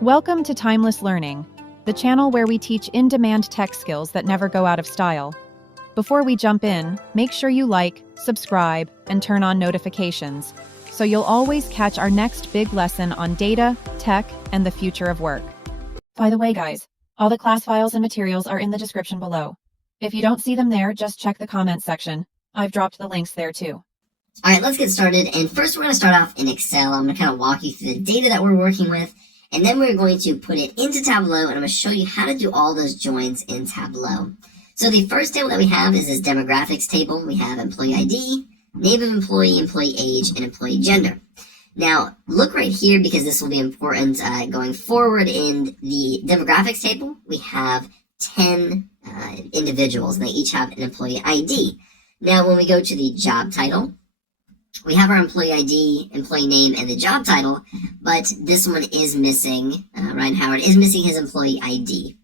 Welcome to Timeless Learning, the channel where we teach in-demand tech skills that never go out of style. Before we jump in, make sure you like, subscribe, and turn on notifications, so you'll always catch our next big lesson on data, tech, and the future of work. By the way, guys, all the class files and materials are in the description below. If you don't see them there, just check the comments section. I've dropped the links there too. All right, let's get started. And first, we're going to start off in Excel. I'm going to kind of walk you through the data that we're working with, and then we're going to put it into Tableau, and I'm going to show you how to do all those joins in Tableau. So the first table that we have is this demographics table. We have employee ID, name of employee, employee age, and employee gender. Now, look right here because this will be important going forward. In the demographics table, we have 10 individuals, and they each have an employee ID. Now, when we go to the job title, we have our employee ID, employee name, and the job title, but this one is missing. Ryan Howard is missing his employee ID.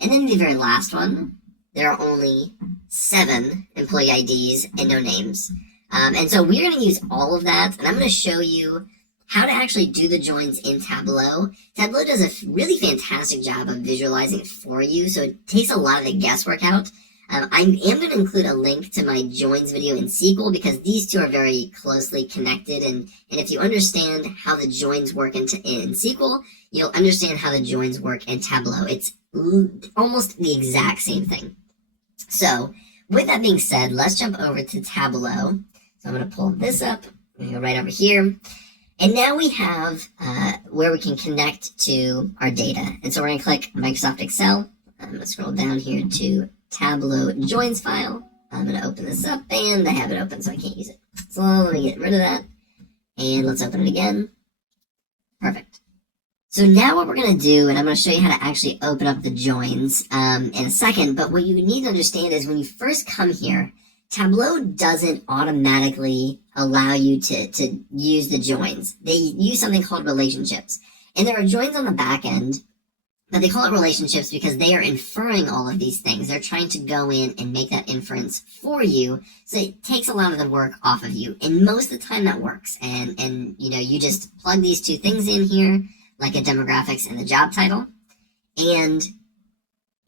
And then the very last one, there are only 7 employee IDs and no names. And so we're going to use all of that, and I'm going to show you how to actually do the joins in Tableau. Tableau does a really fantastic job of visualizing it for you, so it takes a lot of the guesswork out. I am going to include a link to my joins video in SQL because these two are very closely connected, and if you understand how the joins work in SQL, you'll understand how the joins work in Tableau. It's almost the exact same thing. So, with that being said, let's jump over to Tableau. So I'm going to pull this up. I'm going to go right over here. And now we have where we can connect to our data. And so we're going to click Microsoft Excel. I'm going to scroll down here to Tableau joins file. I'm going to open this up, and I have it open, so I can't use it. So let me get rid of that. And let's open it again. Perfect. So now what we're going to do, and I'm going to show you how to actually open up the joins in a second, but what you need to understand is when you first come here, Tableau doesn't automatically allow you to use the joins. They use something called relationships. And there are joins on the back end, but they call it relationships because they are inferring all of these things. They're trying to go in and make that inference for you. So it takes a lot of the work off of you. And most of the time that works. And you know, you just plug these two things in here, like a demographics and the job title. And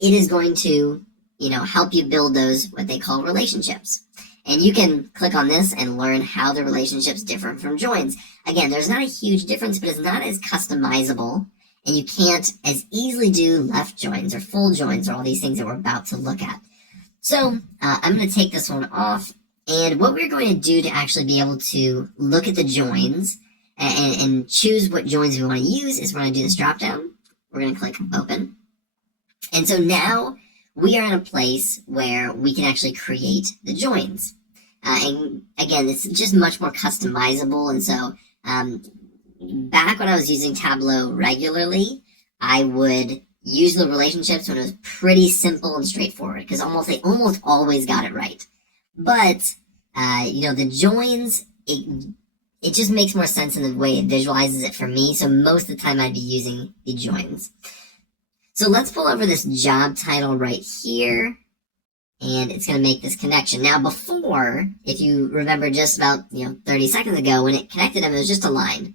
it is going to, you know, help you build those, what they call relationships. And you can click on this and learn how the relationships differ from joins. Again, there's not a huge difference, but it's not as customizable. And you can't as easily do left joins or full joins or all these things that we're about to look at. So I'm going to take this one off. And what we're going to do to actually be able to look at the joins and choose what joins we want to use is we're going to do this drop down. We're going to click open. And so now we are in a place where we can actually create the joins. And again, it's just much more customizable. And so back when I was using Tableau regularly, I would use the relationships when it was pretty simple and straightforward because they almost always got it right. But, you know, the joins, it just makes more sense in the way it visualizes it for me. So most of the time I'd be using the joins. So let's pull over this job title right here, and it's going to make this connection. Now before, if you remember just about 30 seconds ago, when it connected them, it was just a line.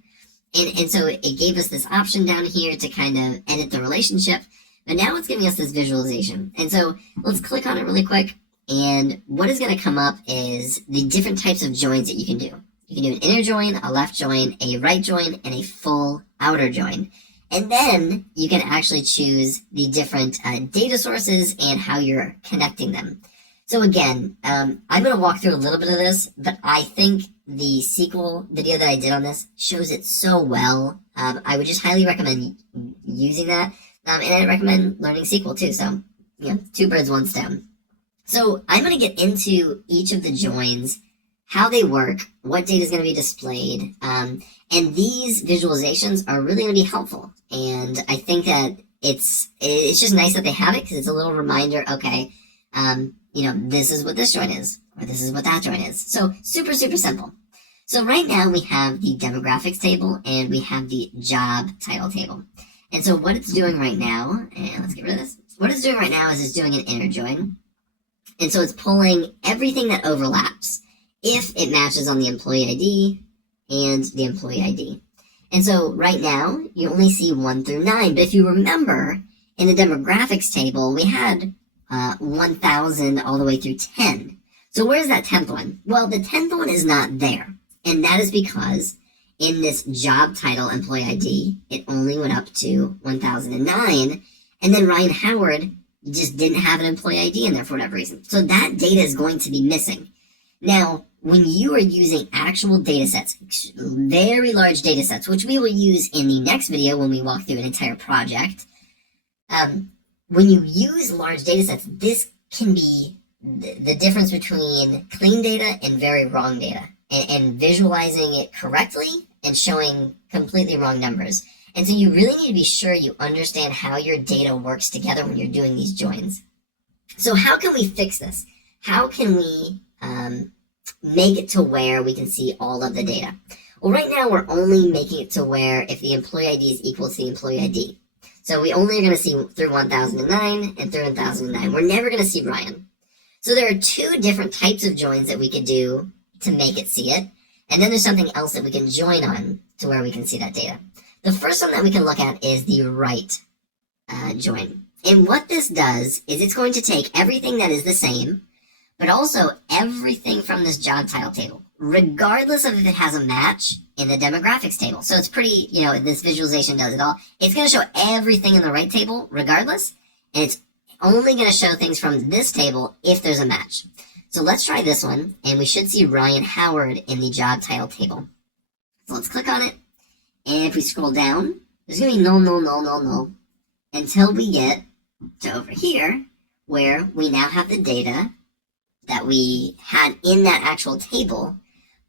And so it gave us this option down here to kind of edit the relationship, but now it's giving us this visualization. And so let's click on it really quick, and what is going to come up is the different types of joins that you can do. You can do an inner join, a left join, a right join, and a full outer join. And then you can actually choose the different data sources and how you're connecting them. So again, I'm going to walk through a little bit of this, but I think the SQL video that I did on this shows it so well. I would just highly recommend using that. And I recommend learning SQL too. So, two birds, one stone. So I'm going to get into each of the joins, how they work, what data is going to be displayed, and these visualizations are really going to be helpful. And I think that it's just nice that they have it because it's a little reminder, okay, this is what this join is, or this is what that join is. So super, super simple. So right now we have the demographics table and we have the job title table. And so what it's doing right now, and let's get rid of this. What it's doing right now is it's doing an inner join. And so it's pulling everything that overlaps if it matches on the employee ID and the employee ID. And so right now, you only see 1 through 9. But if you remember, in the demographics table, we had 1,000 all the way through 10. So where's that 10th one? Well, the 10th one is not there. And that is because in this job title employee ID, it only went up to 1009. And then Ryan Howard just didn't have an employee ID in there for whatever reason. So that data is going to be missing. Now, when you are using actual data sets, very large data sets, which we will use in the next video when we walk through an entire project, when you use large data sets, this can be the difference between clean data and very wrong data, and visualizing it correctly and showing completely wrong numbers. And so you really need to be sure you understand how your data works together when you're doing these joins. So how can we fix this? How can we make it to where we can see all of the data? Well, right now we're only making it to where if the employee ID is equal to the employee ID. So we only are going to see through 1009 and through 1009. We're never going to see Ryan. So there are two different types of joins that we could do to make it see it. And then there's something else that we can join on to where we can see that data. The first one that we can look at is the right join. And what this does is it's going to take everything that is the same, but also everything from this job title table, regardless of if it has a match in the demographics table. So it's pretty, this visualization does it all. It's going to show everything in the right table regardless, and it's only going to show things from this table if there's a match. So let's try this one, and we should see Ryan Howard in the job title table. So let's click on it, and if we scroll down, there's going to be null, until we get to over here, where we now have the data that we had in that actual table.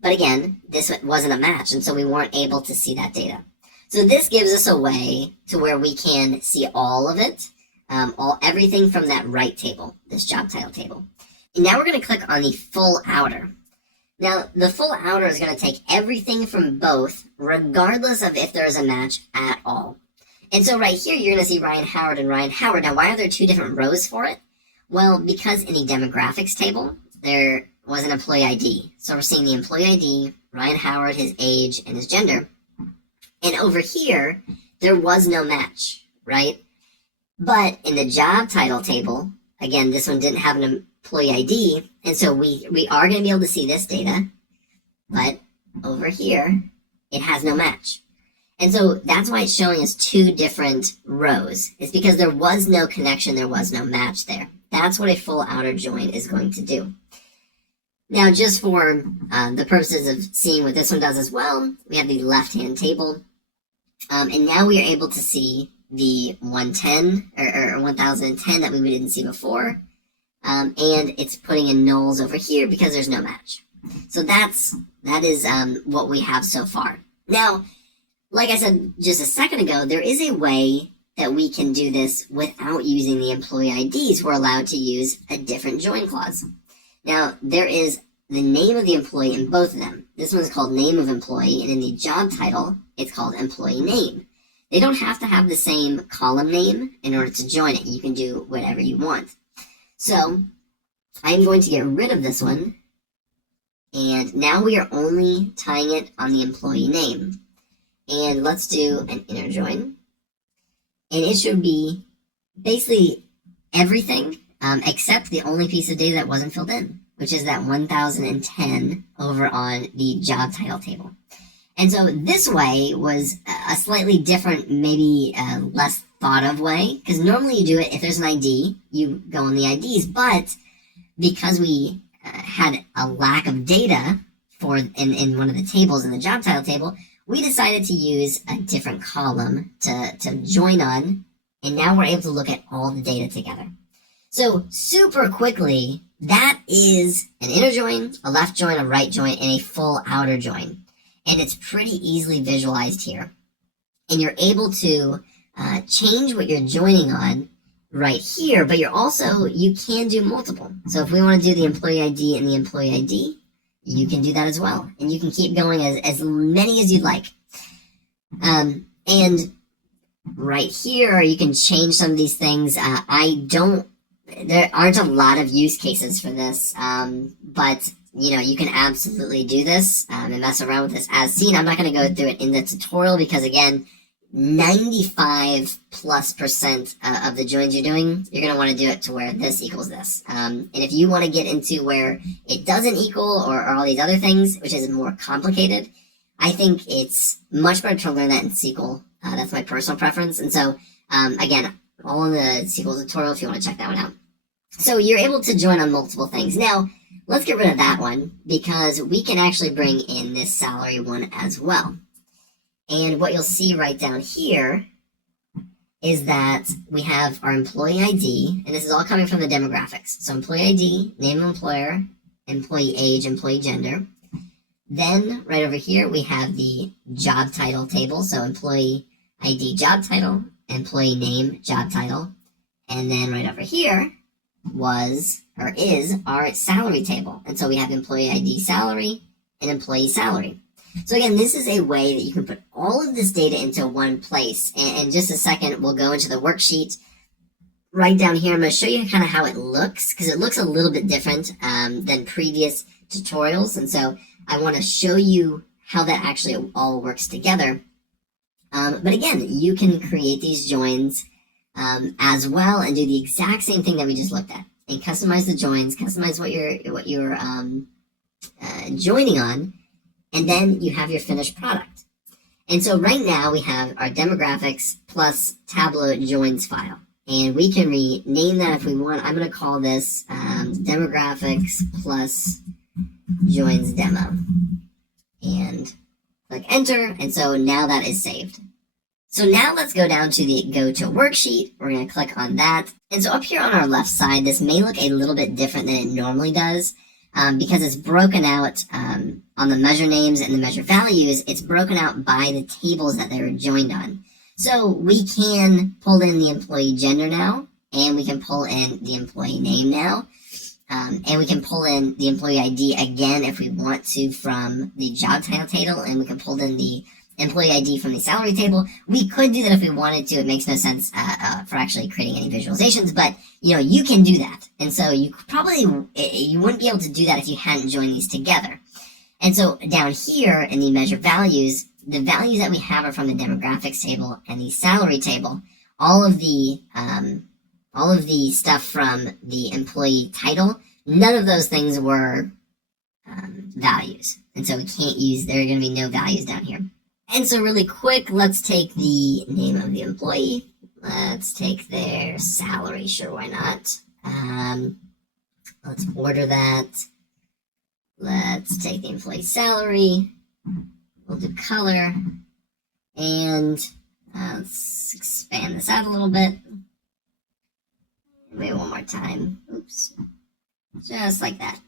But again, this wasn't a match, and so we weren't able to see that data. So this gives us a way to where we can see all of it, everything from that right table, this job title table. And now we're going to click on the full outer. Now, the full outer is going to take everything from both, regardless of if there is a match at all. And so right here, you're going to see Ryan Howard and Ryan Howard. Now, why are there two different rows for it? Well, because in the demographics table, there was an employee ID. So we're seeing the employee ID, Ryan Howard, his age, and his gender. And over here, there was no match, right? But in the job title table, again, this one didn't have an employee ID, and so we are going to be able to see this data, but over here, it has no match. And so that's why it's showing us two different rows. It's because there was no connection, there was no match there. That's what a full outer join is going to do. Now, just for the purposes of seeing what this one does as well, we have the left-hand table, and now we are able to see the 110 or 1010 that we didn't see before, and it's putting in nulls over here because there's no match. So that is what we have so far. Now, like I said just a second ago, there is a way that we can do this without using the employee IDs. We're allowed to use a different join clause. Now, there is the name of the employee in both of them. This one's called name of employee, and in the job title, it's called employee name. They don't have to have the same column name in order to join it. You can do whatever you want. So I'm going to get rid of this one, and now we are only tying it on the employee name. And let's do an inner join. And it should be basically everything except the only piece of data that wasn't filled in, which is that 1010 over on the job title table. And so this way was a slightly different, maybe less thought of way, because normally you do it, if there's an ID, you go on the IDs, but because we had a lack of data in one of the tables in the job title table, we decided to use a different column to join on, and now we're able to look at all the data together. So super quickly, that is an inner join, a left join, a right join, and a full outer join. And it's pretty easily visualized here. And you're able to change what you're joining on right here, but you can do multiple. So if we want to do the employee ID and the employee ID, you can do that as well. And you can keep going as many as you'd like. And right here, you can change some of these things. There aren't a lot of use cases for this, but you can absolutely do this and mess around with this as seen. I'm not going to go through it in the tutorial because, again, 95+% of the joins you're doing, you're going to want to do it to where this equals this. And if you want to get into where it doesn't equal or all these other things, which is more complicated, I think it's much better to learn that in SQL. That's my personal preference. And so, again, all in the SQL tutorial if you want to check that one out. So you're able to join on multiple things. Now, let's get rid of that one because we can actually bring in this salary one as well. And what you'll see right down here is that we have our employee ID, and this is all coming from the demographics. So employee ID, name of employer, employee age, employee gender. Then right over here, we have the job title table. So employee ID, job title, employee name, job title. And then right over here is our salary table. And so we have employee ID salary and employee salary. So again, this is a way that you can put all of this data into one place. And in just a second, we'll go into the worksheet. Right down here, I'm going to show you kind of how it looks, because it looks a little bit different than previous tutorials. And so I want to show you how that actually all works together. But again, you can create these joins as well and do the exact same thing that we just looked at. And customize the joins, customize what you're joining on. And then you have your finished product. And so right now we have our demographics plus Tableau joins file. And we can rename that if we want. I'm going to call this demographics plus joins demo. And click enter. And so now that is saved. So now let's go down to the go to worksheet. We're going to click on that. And so up here on our left side, this may look a little bit different than it normally does. Because it's broken out on the measure names and the measure values, it's broken out by the tables that they were joined on. So we can pull in the employee gender now, and we can pull in the employee name now, and we can pull in the employee ID again if we want to from the job title table, and we can pull in the employee ID from the salary table. We could do that if we wanted to. It makes no sense for actually creating any visualizations, but you can do that. And so you wouldn't be able to do that if you hadn't joined these together. And so down here in the measure values, the values that we have are from the demographics table and the salary table. All of the stuff from the employee title, none of those things were values. And so we can't use, there are going to be no values down here. And so really quick, let's take the name of the employee. Let's take their salary. Sure, why not? Let's order that. Let's take the employee salary. We'll do color. And let's expand this out a little bit. Maybe one more time. Oops. Just like that.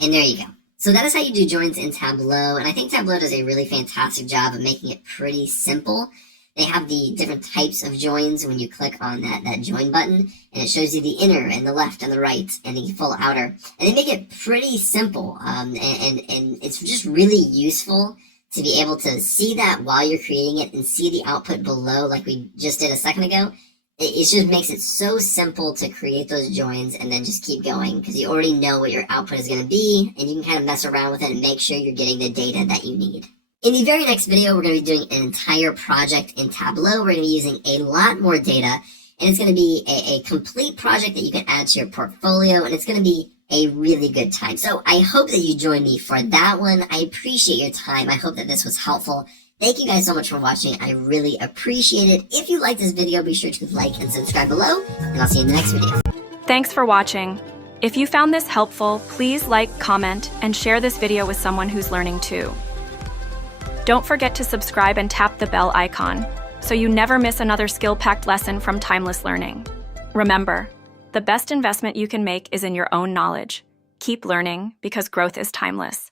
And there you go. So that is how you do joins in Tableau, and I think Tableau does a really fantastic job of making it pretty simple. They have the different types of joins when you click on that join button, and it shows you the inner and the left and the right and the full outer. And they make it pretty simple, and it's just really useful to be able to see that while you're creating it and see the output below like we just did a second ago. It just makes it so simple to create those joins and then just keep going because you already know what your output is going to be, and you can kind of mess around with it and make sure you're getting the data that you need. In the very next video, we're going to be doing an entire project in Tableau. We're going to be using a lot more data, and it's going to be a complete project that you can add to your portfolio, and it's going to be a really good time. So I hope that you join me for that one. I appreciate your time. I hope that this was helpful. Thank you guys so much for watching. I really appreciate it. If you like this video, be sure to like and subscribe below, and I'll see you in the next video. Thanks for watching. If you found this helpful, please like, comment, and share this video with someone who's learning too. Don't forget to subscribe and tap the bell icon so you never miss another skill-packed lesson from Timeless Learning. Remember, the best investment you can make is in your own knowledge. Keep learning because growth is timeless.